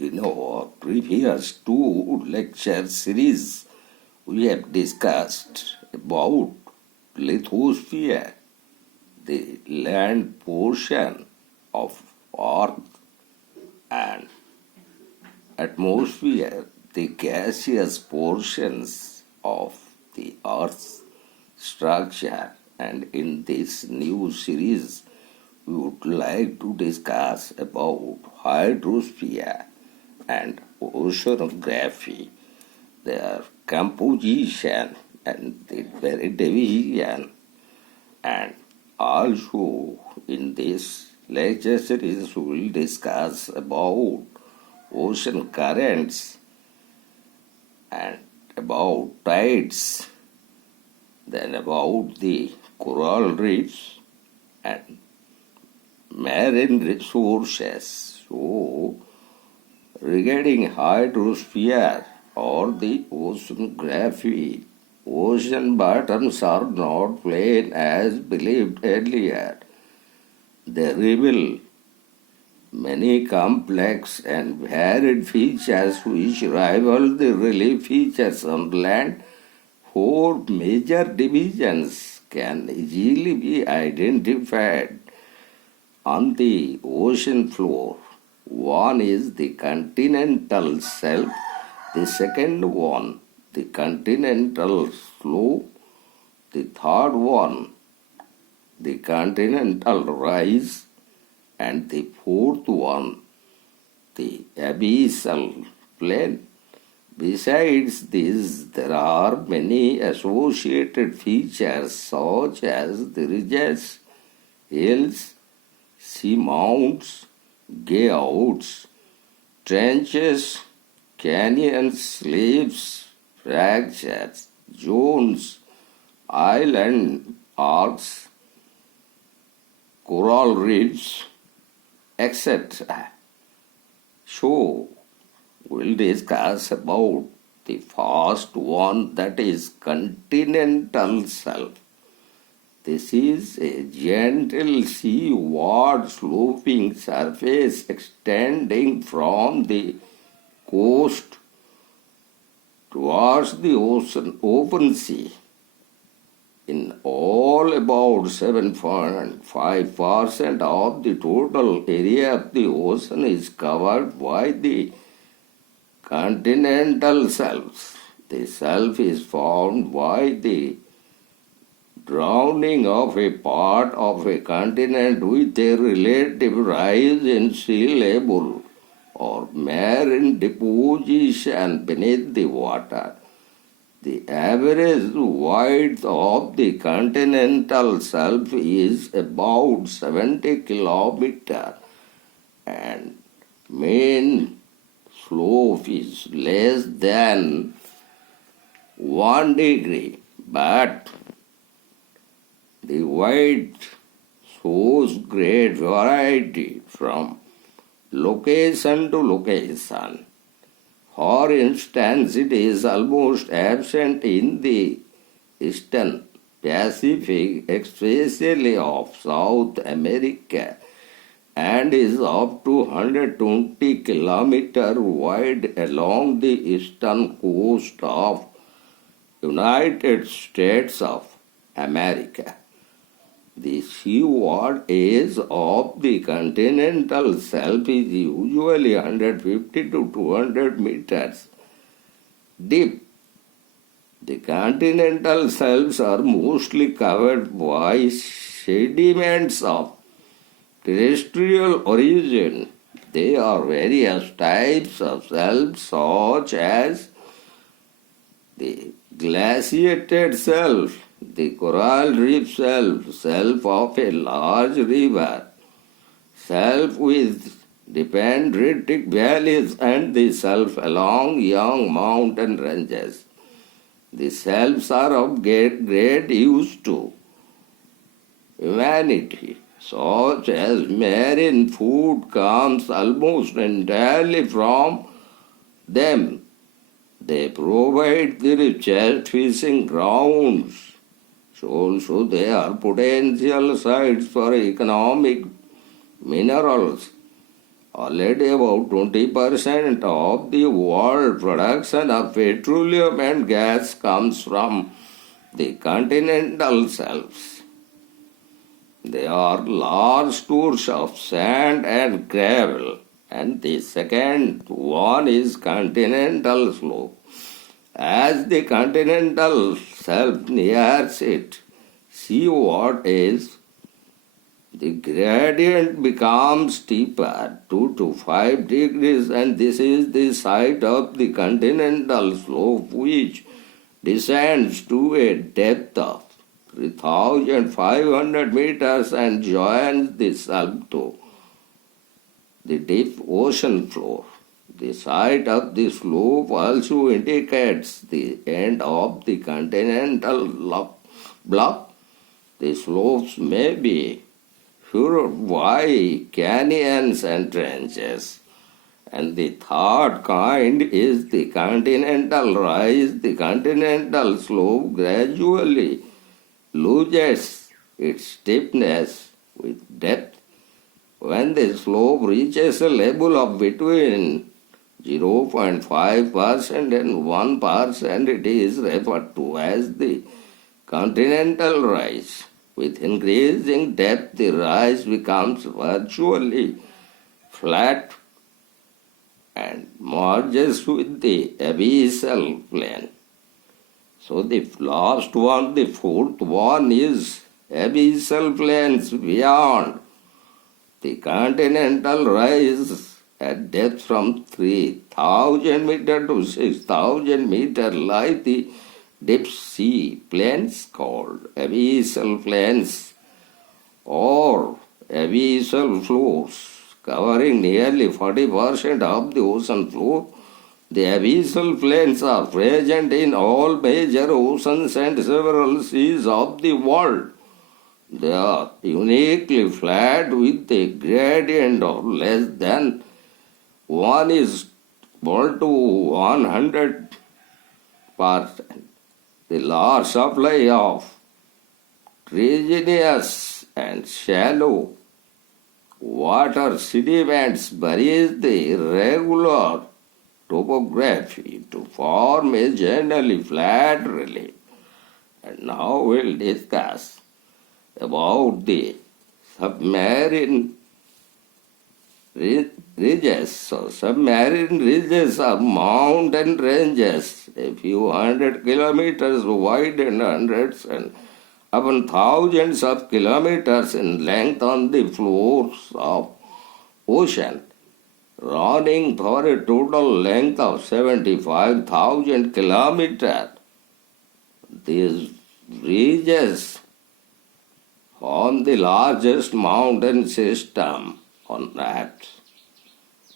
In our previous two lecture series, we have discussed about lithosphere, the land portion of Earth, and atmosphere, the gaseous portions of the Earth's structure. And in this new series, we would like to discuss about hydrosphere and oceanography, their composition and the very division. And also in this lecture series we will discuss about ocean currents and about tides, then about the coral reefs and marine resources. So regarding hydrosphere or the oceanography, ocean bottoms are not plain as believed earlier. They reveal many complex and varied features which rival the relief features on land. Four major divisions can easily be identified on the ocean floor. One is the continental shelf, the second one the continental slope, the third one the continental rise, and the fourth one the abyssal plain. Besides this, there are many associated features such as the ridges, hills, seamounts, gayouts, trenches, canyons, slips, fractures, zones, island arcs, coral reefs, etc. So, we'll discuss about the first one, that is continental shelf. This is a gentle seaward sloping surface extending from the coast towards the open sea. In all, about 7.5% of the total area of the ocean is covered by the continental shelf. The shelf is formed by the drowning of a part of a continent with a relative rise in sea level or marine deposition beneath the water. The average width of the continental shelf is about 70 kilometers and mean slope is less than 1 degree, but the width shows great variety from location to location. For instance, it is almost absent in the eastern Pacific, especially of South America, and is up to 120 kilometers wide along the eastern coast of United States of America. The seaward edge of the continental shelf is usually 150 to 200 meters deep. The continental shelves are mostly covered by sediments of terrestrial origin. There are various types of shelves such as the glaciated shelf, the coral reef shelf, shelf of a large river, shelf with dendritic valleys, and the shelf along young mountain ranges. The shelves are of great use to humanity, such as marine food comes almost entirely from them. They provide the richest fishing grounds. So also they are potential sites for economic minerals Already about 20% of the world production of petroleum and gas comes from the continental shelves. There are large stores of sand and gravel, and the second one is Continental Slope. As the continental shelf nears it, seaward is the gradient becomes steeper 2 to 5 degrees, and this is the site of the continental slope, which descends to a depth of 3,500 meters and joins the shelf to the deep ocean floor. The site of the slope also indicates the end of the continental block. The slopes may be followed by canyons and trenches. And the third kind is the Continental Rise. The continental slope gradually loses its steepness with depth. When the slope reaches a level of between 0.5% and 1%, it is referred to as the Continental Rise. With increasing depth, the rise becomes virtually flat and merges with the abyssal plain. So the last one, the fourth one, is abyssal plains beyond the continental rise at depth from 3,000 meter to 6,000 meter lie the deep sea plains called abyssal plains or abyssal floors, covering nearly 40% of the ocean floor. The abyssal plains are present in all major oceans and several seas of the world. They are uniquely flat with a gradient of less than 1 is equal to 100%. The large supply of treacherous and shallow water sediments buries the irregular topography to form a generally flat relief. And now we'll discuss about the submarine ridges. So submarine ridges are mountain ranges a few hundred kilometers wide and hundreds and even thousands of kilometers in length on the floors of ocean, running for a total length of 75,000 kilometers. These ridges form the largest mountain system on Earth.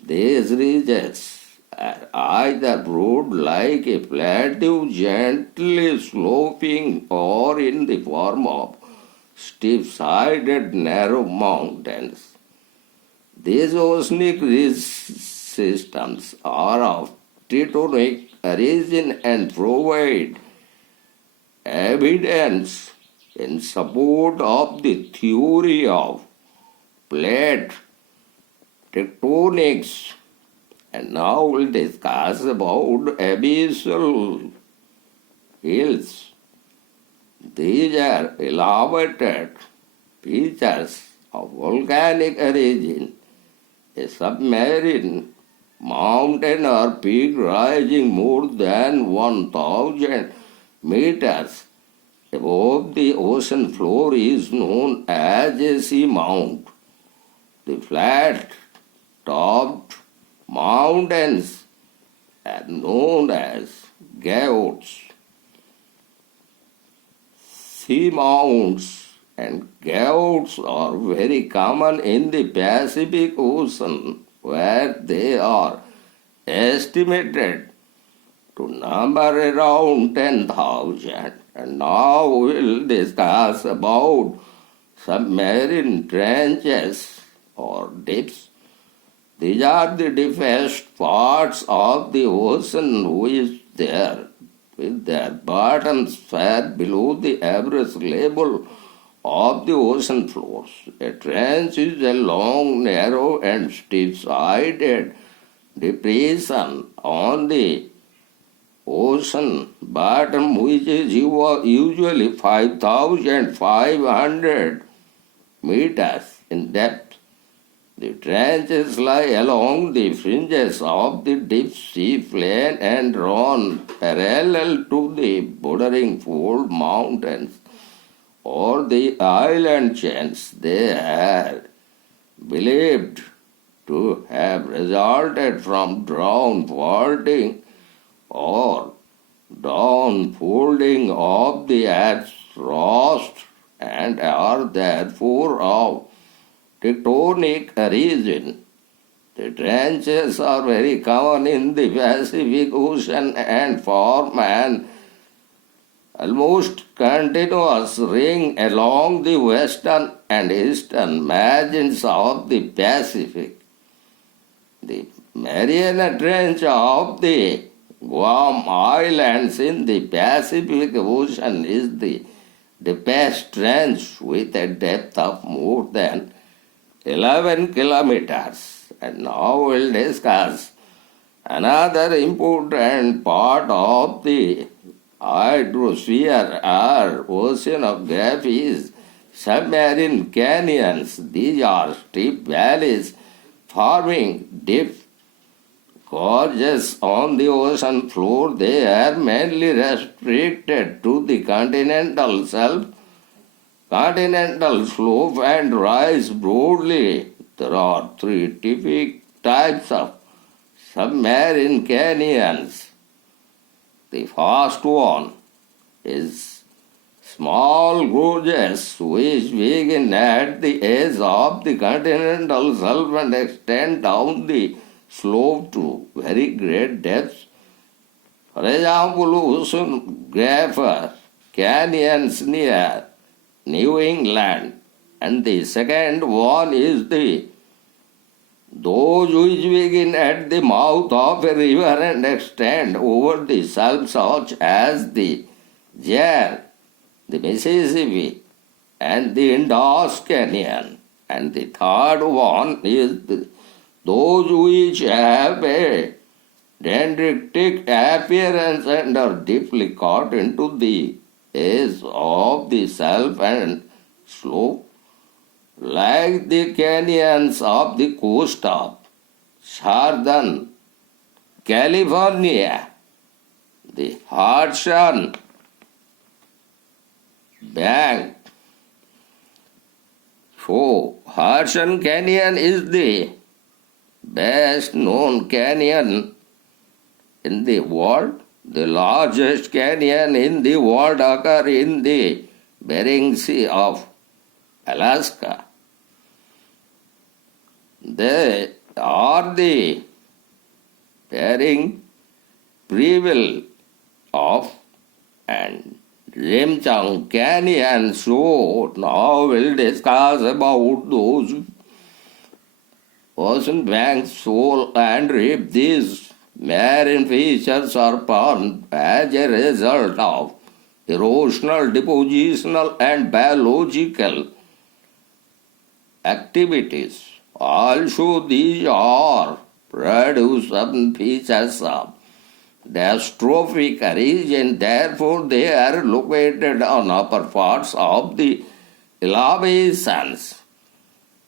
These ridges are either broad like a plateau gently sloping or in the form of steep-sided narrow mountains. These oceanic ridge systems are of tectonic origin and provide evidence in support of the theory of plate tectonics. And now we'll discuss about abyssal hills. These are elaborated features of volcanic origin. A submarine mountain or peak rising more than 1,000 meters above the ocean floor is known as a seamount. The flat-topped mountains are known as gouts. Seamounts and gouts are very common in the Pacific Ocean, where they are estimated to number around 10,000. And now we'll discuss about submarine trenches or dips. These are the deepest parts of the ocean with their bottoms far below the average level of the ocean floors. A trench is a long, narrow, and steep-sided depression on the ocean bottom, which is usually 5,500 meters in depth. The trenches lie along the fringes of the deep sea plain and run parallel to the bordering fold mountains or the island chains. They are believed to have resulted from down faulting or down folding of the earth's crust and are therefore of tectonic origin. The trenches are very common in the Pacific Ocean and form an almost continuous ring along the western and eastern margins of the Pacific. The Mariana Trench of the Guam Islands in the Pacific Ocean is the deepest trench with a depth of more than 11 kilometers. And now we'll discuss another important part of the hydrosphere or oceanography is submarine canyons. These are steep valleys forming deep gorges on the ocean floor. They are mainly restricted to the continental shelf, continental slope, and rise broadly. There are three typical types of submarine canyons. The first one is small gorges which begin at the edge of the continental shelf and extend down the slope to very great depths. For example, Oceanography canyons near New England. And the second one is those which begin at the mouth of a river and extend over the shelf, such as the Jar, the Mississippi, and the Indus Canyon. And the third one is those which have a dendritic appearance and are deeply cut into the edge of the shelf and slope, like the canyons of the coast of Southern California, the Hudson Bank. So, Hudson Canyon is the best known canyon in the world. The largest canyon in the world occurs in the Bering Sea of Alaska. They are the Bering Prevail of and Rimchang Canyon. So now we'll discuss about those ocean banks, shoal and reef. These marine features are formed as a result of erosional, depositional and biological activities. Also, these are produce some features of dystrophic origin. Therefore, they are located on upper parts of the elevations.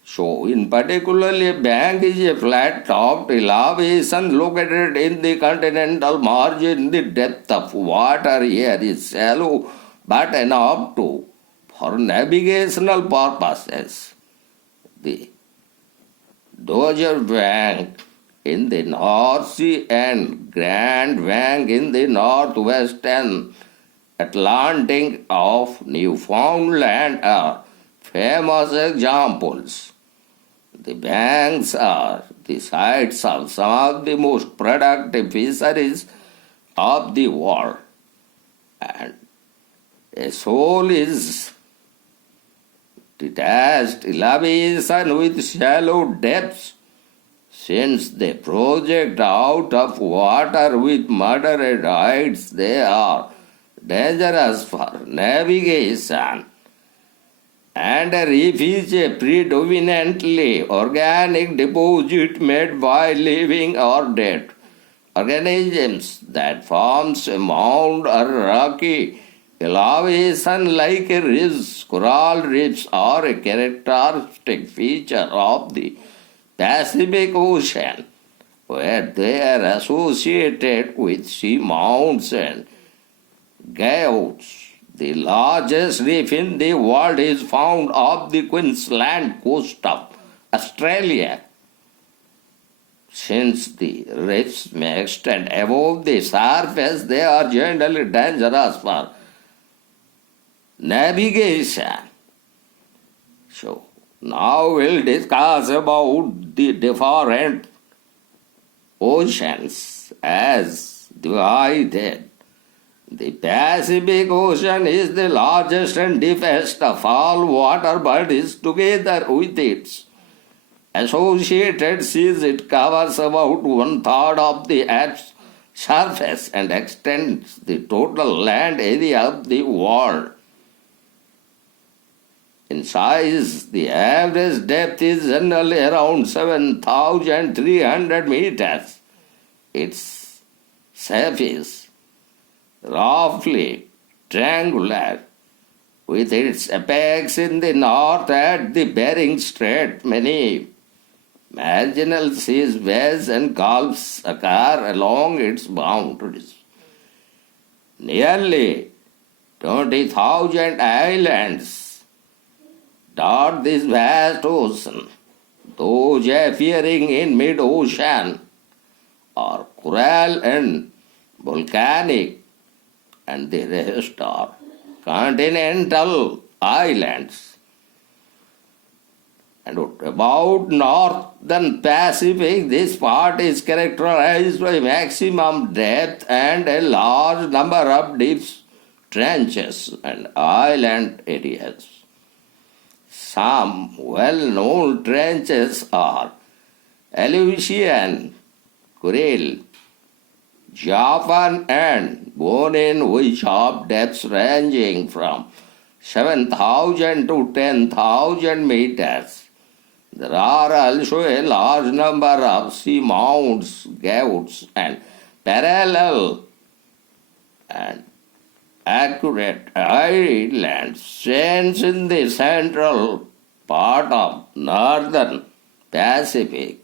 So, in particular, a bank is a flat-topped elevation located in the continental margin. The depth of water here is shallow but enough for navigational purposes. The Dozier Bank in the North Sea and Grand Bank in the northwestern Atlantic of Newfoundland are famous examples. The banks are the sites of some of the most productive fisheries of the world, and a shoal is detached elevation with shallow depths. Since they project out of water with moderate heights, they are dangerous for navigation and a reef is a predominantly organic deposit made by living or dead organisms that forms a mound or rocky elevation like a reef. Coral reefs are a characteristic feature of the Pacific Ocean, where they are associated with sea mounds and guyot. The largest reef in the world is found off the Queensland coast of Australia. Since the reefs may extend above the surface, they are generally dangerous for navigation. So, now we'll discuss about the different oceans as divided. The Pacific Ocean is the largest and deepest of all water bodies. Together with its associated seas, it covers about 1/3 of the Earth's surface and extends the total land area of the world. In size, the average depth is generally around 7,300 meters. Its surface roughly triangular, with its apex in the north at the Bering Strait. Many marginal seas, bays and gulfs occur along its boundaries. Nearly 20,000 islands dot this vast ocean. Those appearing in mid-ocean are coral and volcanic, and the rest are continental islands. And about northern Pacific, this part is characterized by maximum depth and a large number of deep trenches and island areas. Some well-known trenches are Aleutian, Kuril, Japan and Bonin, which have depths ranging from 7,000 to 10,000 meters. There are also a large number of sea mounds, guyot, and parallel and accurate islands chains in the central part of northern Pacific.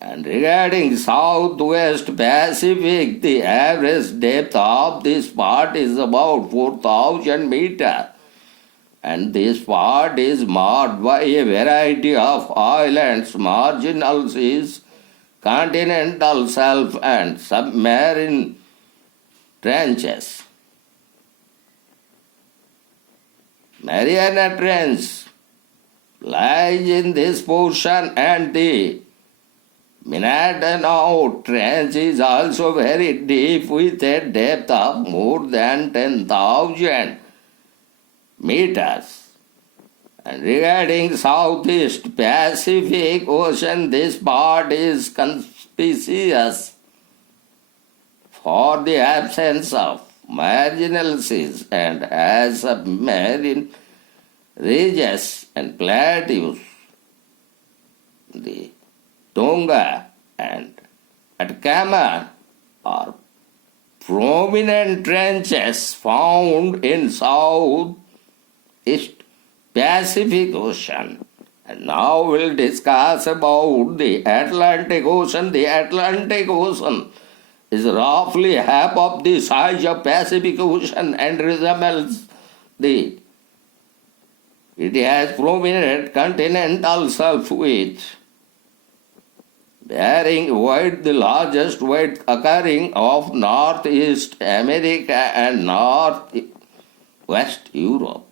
And regarding Southwest Pacific, the average depth of this part is about 4,000 meters, and this part is marked by a variety of islands, marginal seas, continental shelf, and submarine trenches. Mariana Trench lies in this portion, and the Mindanao Trench is also very deep, with a depth of more than 10,000 meters. And regarding Southeast Pacific Ocean, this part is conspicuous for the absence of marginal seas and has submarine ridges and plateaus. The Tonga and Atacama are prominent trenches found in Southeast Pacific Ocean. And now we'll discuss about the Atlantic Ocean. The Atlantic Ocean is roughly half of the size of Pacific Ocean and resembles it has prominent continental shelf with Bering Strait, the largest strait occurring off Northeast America and Northwest Europe.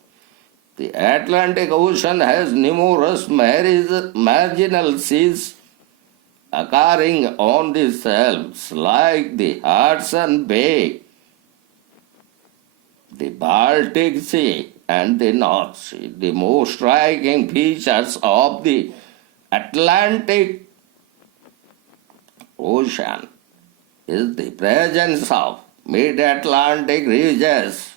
The Atlantic Ocean has numerous marginal seas occurring on the shelves, like the Hudson Bay, the Baltic Sea, and the North Sea. The most striking features of the Atlantic Ocean is the presence of mid-Atlantic ridges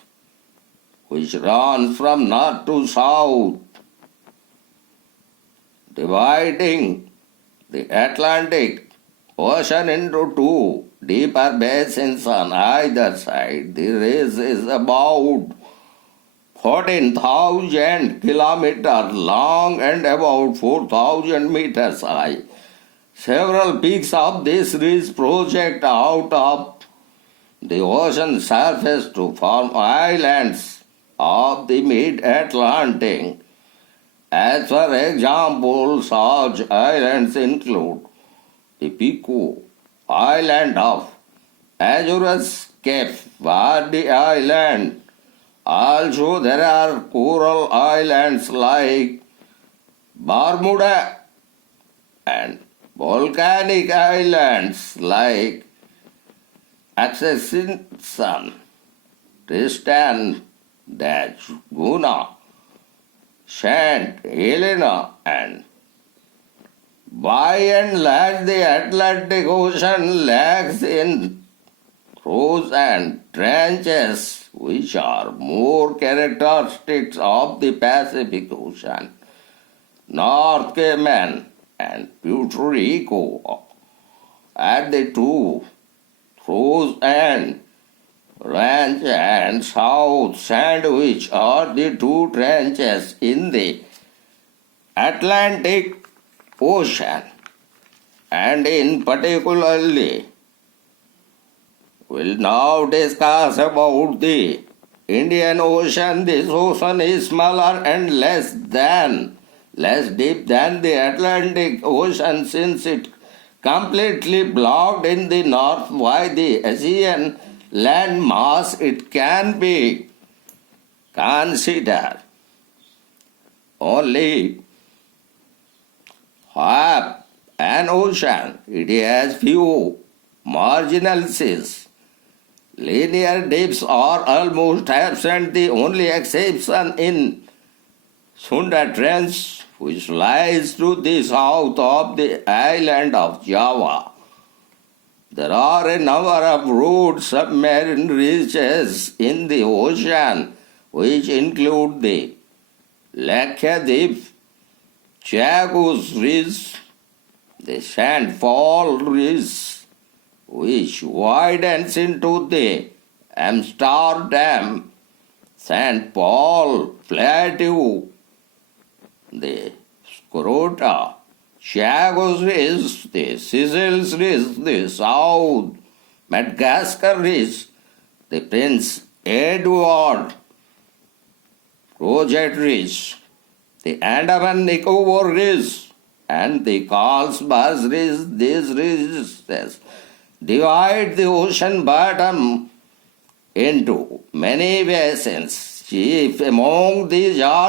which runs from north to south, dividing the Atlantic Ocean into two deeper basins on either side. The rise is about 14,000 kilometers long and about 4,000 meters high. Several peaks of this ridge project out of the ocean surface to form islands of the mid-Atlantic. As for example, such islands include the Pico Island of Azores, Cape Verde Island. Also, there are coral islands like Bermuda and volcanic islands like Ascension, Tristan da Cunha, Saint Helena, and by and large the Atlantic Ocean lacks in throws and trenches, which are more characteristics of the Pacific Ocean. North Cayman and Puerto Rico at the two throws and range and South Sandwich are the two trenches in the Atlantic Ocean, and in particularly we'll now discuss about the Indian Ocean. This ocean is smaller and less deep than the Atlantic Ocean, since it completely blocked in the north by the Asian land mass. It can be considered only half an ocean. It has few marginal seas. Linear dips are almost absent, the only exception in Sunda Trench, which lies to the south of the island of Java. There are a number of rude submarine ridges in the ocean, which include the Lakshadweep, Chagos Ridge, the Sandfall Ridge, which widens into the Amsterdam St. Paul Plateau, the Skrota, Chagos Ridge, the Seychelles Ridge, the South Madagascar Ridge, the Prince Edward Project Ridge, the Andaman Nicobar Ridge, and the Carlsbad Ridge. These ridges divide the ocean bottom into many basins. Chief among these are